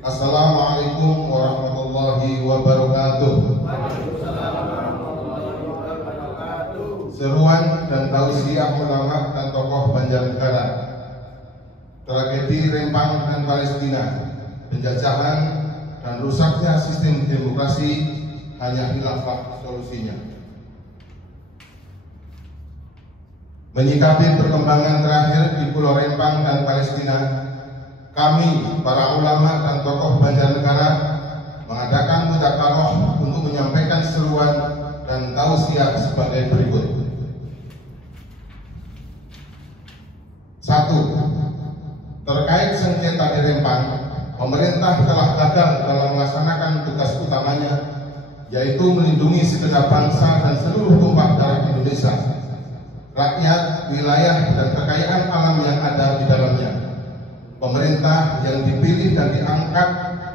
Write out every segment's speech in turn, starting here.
Assalamualaikum warahmatullahi wabarakatuh. Seruan dan tausiah ulama dan tokoh Banjarnegara, tragedi Rempang dan Palestina, penjajahan dan rusaknya sistem demokrasi, hanya khilafah solusinya. Menyikapi perkembangan terakhir di Pulau Rempang dan Palestina, kami, para ulama dan tokoh Banjarnegara, mengadakan mudzakarah untuk menyampaikan seruan dan tausiah sebagai berikut. 1. Terkait sengketa di Rempang, pemerintah telah gagal dalam melaksanakan tugas utamanya, yaitu melindungi segenap bangsa dan seluruh tumpah darah Indonesia, rakyat, wilayah, dan kekayaan alam yang ada di dalamnya. Pemerintah yang dipilih dan diangkat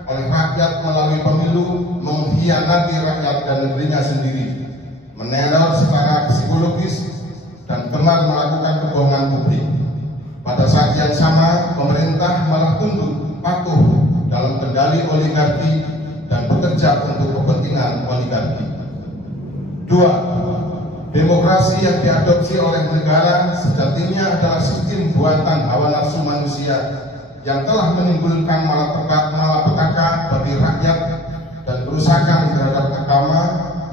oleh rakyat melalui pemilu mengkhianati rakyat dan negerinya sendiri, meneror secara psikologis, dan gemar melakukan kebohongan publik. Pada saat yang sama, pemerintah malah tunduk patuh dalam kendali oligarki dan bekerja untuk kepentingan oligarki. 2. Demokrasi yang diadopsi oleh negara sejatinya adalah sistem buatan hawa nafsu manusia yang telah menimbulkan malapetaka bagi rakyat dan kerusakan terhadap agama,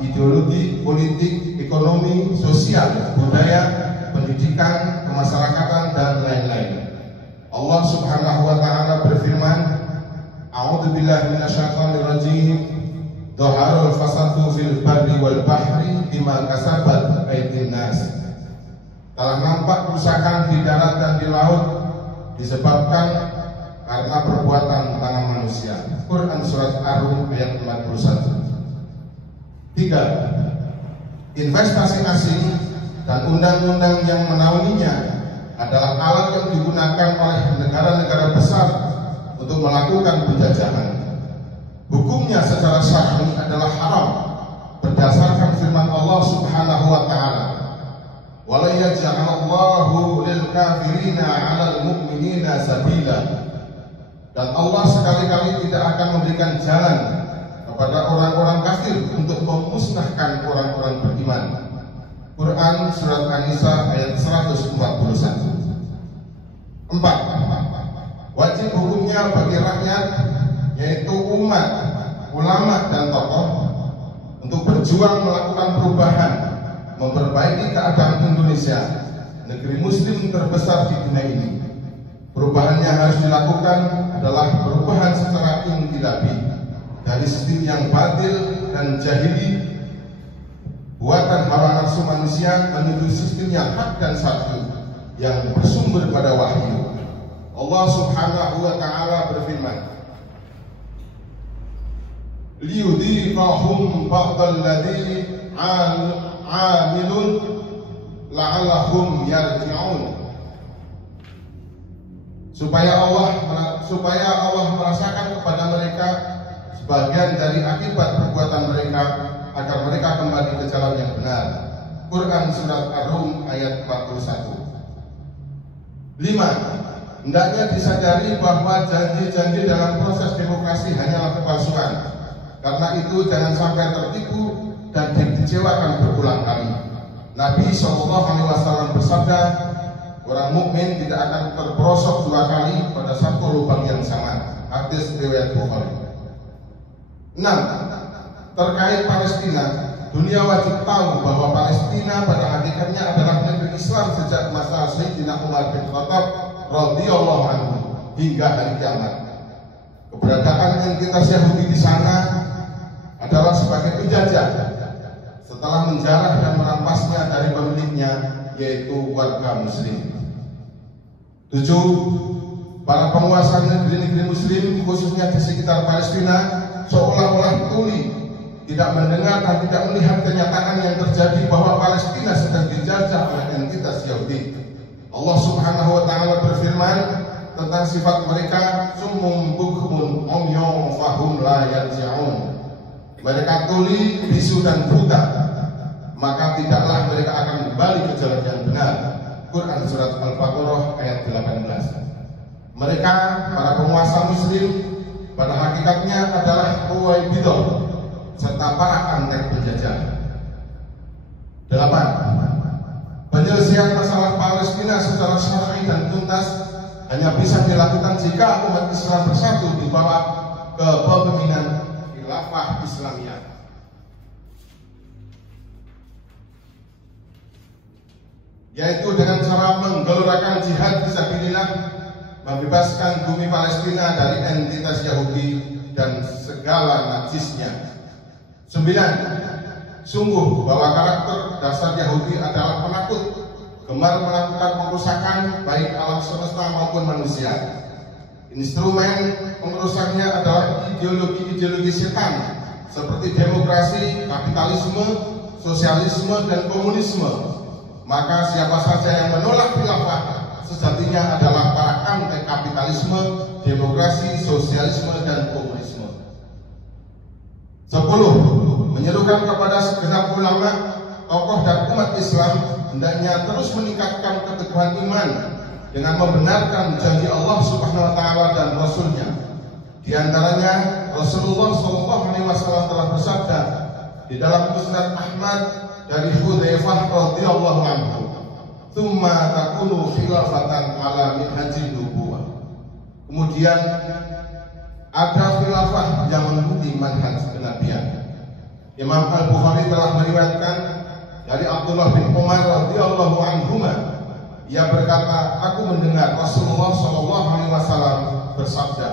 ideologi, politik, ekonomi, sosial, budaya, pendidikan, kemasyarakatan, dan lain-lain. Allah Subhanahu wa Ta'ala berfirman, A'udzubillahi minasyaitonirrajim, Dhaharul fasadu fil barri wal bahri bima kasabat aydin nas. Telah nampak kerusakan di darat dan di laut disebabkan karena perbuatan tangan manusia. Quran surat Ar-Rum ayat 41. 3. Investasi asing dan undang-undang yang menaunginya adalah alat yang digunakan oleh negara-negara besar untuk melakukan penjajahan. Hukumnya secara syar'i adalah haram berdasarkan firman Allah Subhanahu wa Ta'ala, "Wa la yaj'alallahu lil kafirina 'alal mu'minina sabila." Dan Allah sekali-kali tidak akan memberikan jalan kepada orang-orang kafir untuk memusnahkan orang-orang beriman. Quran surat An-Nisa ayat 141. 4. Wajib hukumnya bagi rakyat, yaitu umat, ulama, dan tokoh, untuk berjuang melakukan perubahan, memperbaiki keadaan Indonesia, negeri muslim terbesar di dunia ini. Perubahan yang harus dilakukan adalah perubahan secara intilabi dari sistem yang batil dan jahili, buatan hawa nafsu manusia, menuju sistem yang hak dan syar'i yang bersumber pada wahyu. Allah Subhanahu wa Ta'ala berfirman, liyudhiqahum ba'dal ladzi 'amilun la'allahum yarji'un. Supaya Allah merasakan kepada mereka sebagian dari akibat perbuatan mereka, agar mereka kembali ke jalan yang benar. Quran surat Ar-Rum ayat 41. 5. Hendaknya disadari bahwa janji-janji dalam proses demokrasi hanyalah kepalsuan. Karena itu jangan sampai tertipu dan dikecewakan berulang kali. Nabi SAW bersabda, orang mukmin tidak akan terperosok 2 kali pada satu lubang yang sama. Hadis riwayat Bukhari. 6. Terkait Palestina, dunia wajib tahu bahwa Palestina pada hakikatnya adalah negeri Islam sejak masa Sayyidina Umar bin Khattab radhiyallahu anhu hingga hari kiamat. Keberadaan entitas Yahudi di sana adalah sebagai penjajah setelah menjarah dan merampasnya dari pemiliknya, yaitu warga muslim. 7. Para penguasa negeri-negeri muslim, khususnya di sekitar Palestina, seolah-olah tuli, tidak mendengar dan tidak melihat kenyataan yang terjadi bahwa Palestina sedang dijajah oleh entitas Yahudi. Allah Subhanahu wa Ta'ala berfirman tentang sifat mereka, summum bukmun umyun fahum la yarji'un. Mereka tuli, bisu, dan buta, maka tidaklah mereka akan kembali ke jalan yang benar. Quran surat Al-Baqarah ayat 18. Mereka, para penguasa muslim, pada hakikatnya adalah Ruwaibidah serta para antek penjajah. 8. Penyelesaian masalah Palestina secara syar'i dan tuntas hanya bisa dilakukan jika umat Islam bersatu di bawah kepemimpinan Khilafah Islamiyah. Yaitu dengan cara menggelorakan jihad fisabilillah, membebaskan bumi Palestina dari entitas Yahudi dan segala najisnya. 9. Sungguh bahwa karakter dasar Yahudi adalah penakut, gemar melakukan pengrusakan baik alam semesta maupun manusia. Instrumen pengerusaknya adalah ideologi-ideologi setan seperti demokrasi, kapitalisme, sosialisme, dan komunisme. Maka siapa saja yang menolak khilafah sejatinya adalah para anti kapitalisme, demokrasi, sosialisme, dan komunisme. 10. Menyerukan kepada segenap ulama, tokoh dan umat Islam hendaknya terus meningkatkan keteguhan iman dengan membenarkan janji Allah Subhanahu wa taala dan Rasulnya. Di antaranya Rasulullah SAW telah bersabda di dalam Musnad Ahmad dari Hudzaifah radhiyallahu anhu, "Tsumma takunu khilafatan ala minhajin nubuwah." Kemudian ada khilafah yang mengikuti manhaj kenabian. Imam Al-Bukhari telah meriwayatkan dari Abdullah bin Umar radhiyallahu anhuma, ia berkata, "Aku mendengar Rasulullah SAW bersabda,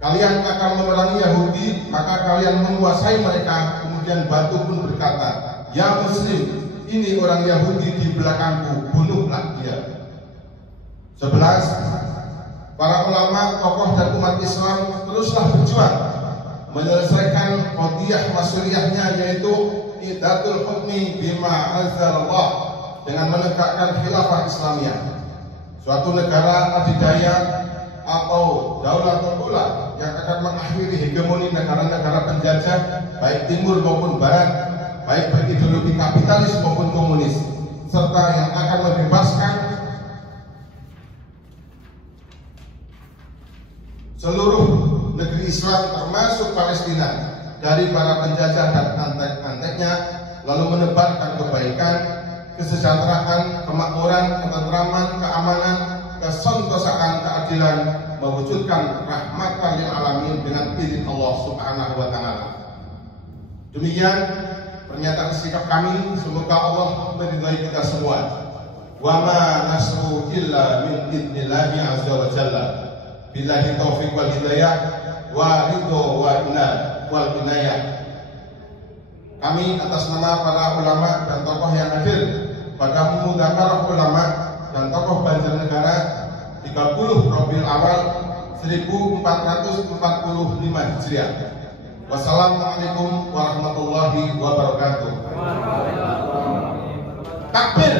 kalian akan memerangi Yahudi, maka kalian menguasai mereka." Kemudian batu pun berkata, "Ya Muslim, ini orang Yahudi di belakangku, bunuhlah dia." 11. Para ulama, tokoh dan umat Islam teruslah berjuang menyelesaikan qadhiyah masyriahnya, yaitu idatul hukmi bima anzalallah, dengan menegakkan khilafah Islamiyah. Suatu negara adidaya atau daulatul ula yang akan mengakhiri hegemoni negara-negara penjajah baik timur maupun barat, baik berideologi kapitalis maupun komunis, serta yang akan membebaskan seluruh negeri Islam termasuk Palestina dari para penjajah dan antek-anteknya, lalu menebarkan kebaikan, kesejahteraan, kemakmuran, ketentraman, keamanan, kesentosaan, keadilan, mewujudkan rahmatan lil alamin dengan izin Allah Subhanahu wa taala. Demikian pernyataan sikap kami, semoga Allah meridhai kita semua. Wa ma nasru illa min idnillahi azza wa jalla. Billahi taufiq wal hidayah wa ridho wa inayah. Kami atas nama para ulama dan tokoh yang hadir pada mudzakarah ulama dan tokoh Banjarnegara 30 Rabiul Awal 1445 Hijriah. Wassalamualaikum warahmatullahi wabarakatuh. Takbir.